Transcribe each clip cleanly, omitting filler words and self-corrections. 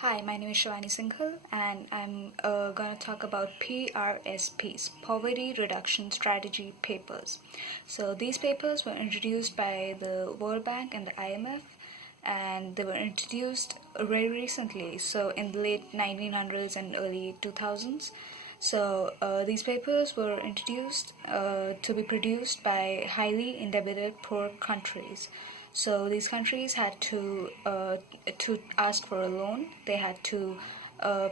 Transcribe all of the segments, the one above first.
Hi, my name is Shivani Singhal, and I'm going to talk about PRSPs, Poverty Reduction Strategy Papers. So, these papers were introduced by the World Bank and the IMF, and they were introduced very recently, so in the late 1900s and early 2000s. So, these papers were introduced to be produced by highly indebted poor countries. So these countries had to ask for a loan. They had to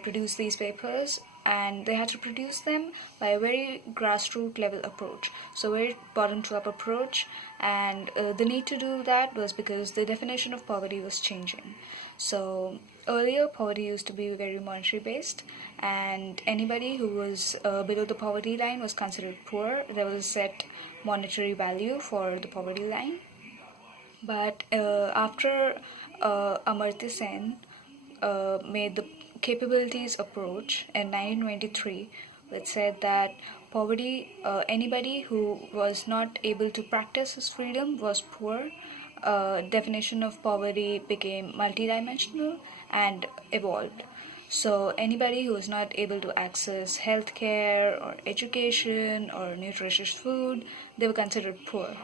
produce these papers, and they had to produce them by a very grassroots level approach. So very bottom to up approach, and the need to do that was because the definition of poverty was changing. So earlier, poverty used to be very monetary based, and anybody who was below the poverty line was considered poor. There was a set monetary value for the poverty line, but after Amartya Sen made the capabilities approach in 1923, which said that poverty, anybody who was not able to practice his freedom was poor. Definition of poverty became multidimensional and evolved. So anybody who is not able to access healthcare or education or nutritious food, they were considered poor.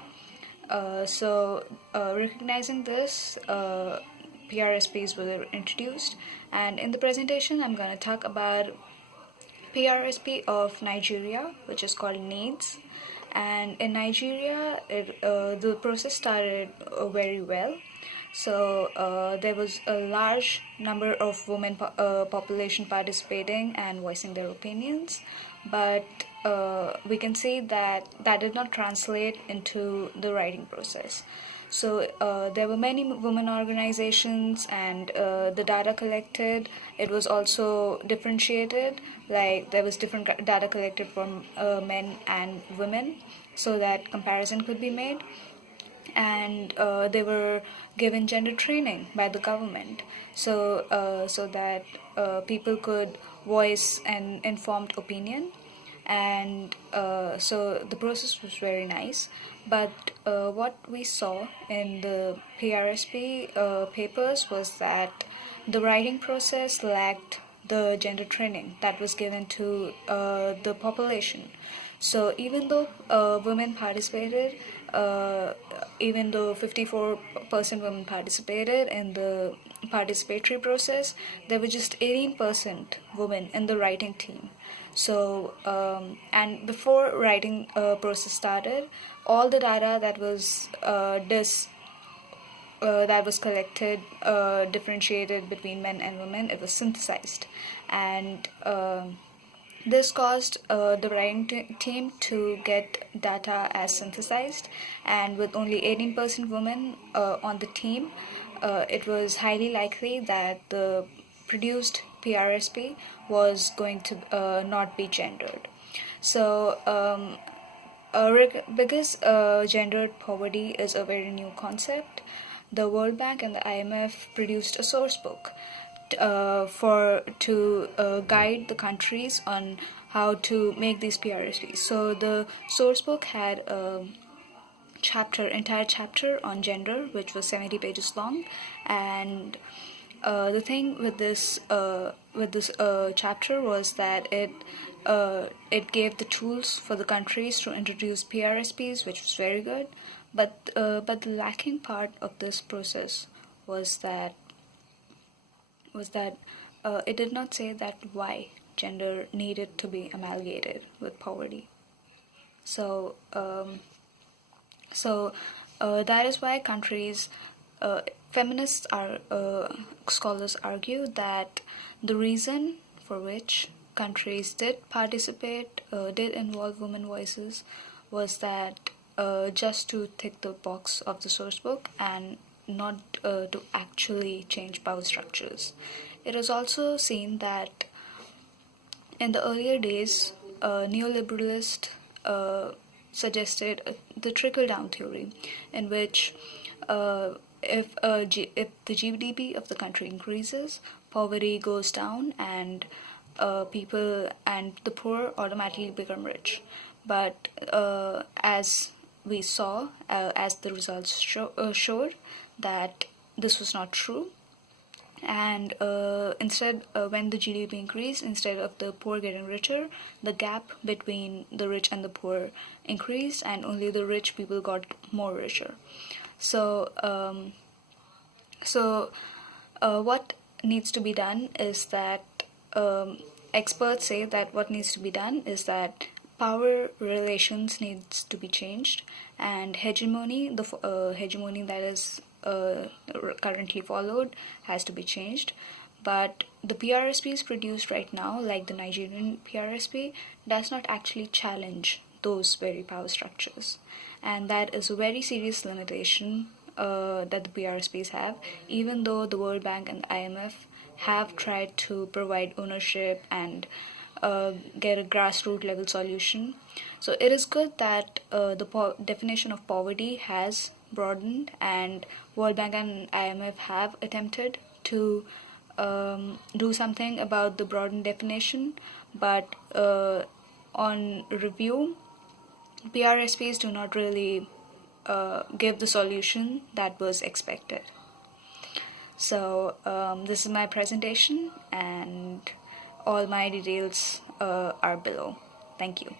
Recognizing this, PRSPs were introduced, and in the presentation, I'm going to talk about PRSP of Nigeria, which is called NAIDS. And in Nigeria, the process started very well. So there was a large number of women population participating and voicing their opinions, but we can see that that did not translate into the writing process. So there were many women organizations, and the data collected, it was also differentiated. Like there was different data collected from men and women, so that comparison could be made. And they were given gender training by the government, so that people could voice an informed opinion, and so the process was very nice. But what we saw in the PRSP papers was that the writing process lacked the gender training that was given to the population. So even though women participated, even though 54% women participated in the participatory process, there were just 18% women in the writing team. So and before writing process started, all the data that was collected, differentiated between men and women, it was synthesized, and this caused the writing team to get data as synthesized, and with only 18% women on the team, it was highly likely that the produced PRSP was going to not be gendered. So, because gendered poverty is a very new concept, the World Bank and the IMF produced a source book to guide the countries on how to make these PRSPs. So the source book had a entire chapter on gender, which was 70 pages long, and the thing with this chapter was that it gave the tools for the countries to introduce PRSPs, which was very good. But the lacking part of this process was that it did not say that why gender needed to be amalgamated with poverty. So that is why feminists scholars argue that the reason for which countries did participate, did involve women voices, was that just to tick the box of the source book and not to actually change power structures. It is also seen that in the earlier days, neoliberalists suggested the trickle-down theory, in which if the GDP of the country increases, poverty goes down, and people and the poor automatically become rich. But as we saw, as the results showed, that this was not true. And instead, when the GDP increased, instead of the poor getting richer, the gap between the rich and the poor increased, and only the rich people got more richer. So, what needs to be done is that experts say that what needs to be done is that power relations needs to be changed, and hegemony, the hegemony that is currently followed, has to be changed. But the PRSPs produced right now, like the Nigerian PRSP, does not actually challenge those very power structures, and that is a very serious limitation that the PRSPs have, even though the World Bank and IMF have tried to provide ownership and get a grassroots level solution. So it is good that the definition of poverty has broadened, and World Bank and IMF have attempted to do something about the broadened definition, but on review, PRSPs do not really give the solution that was expected. So this is my presentation, and all my details are below. Thank you.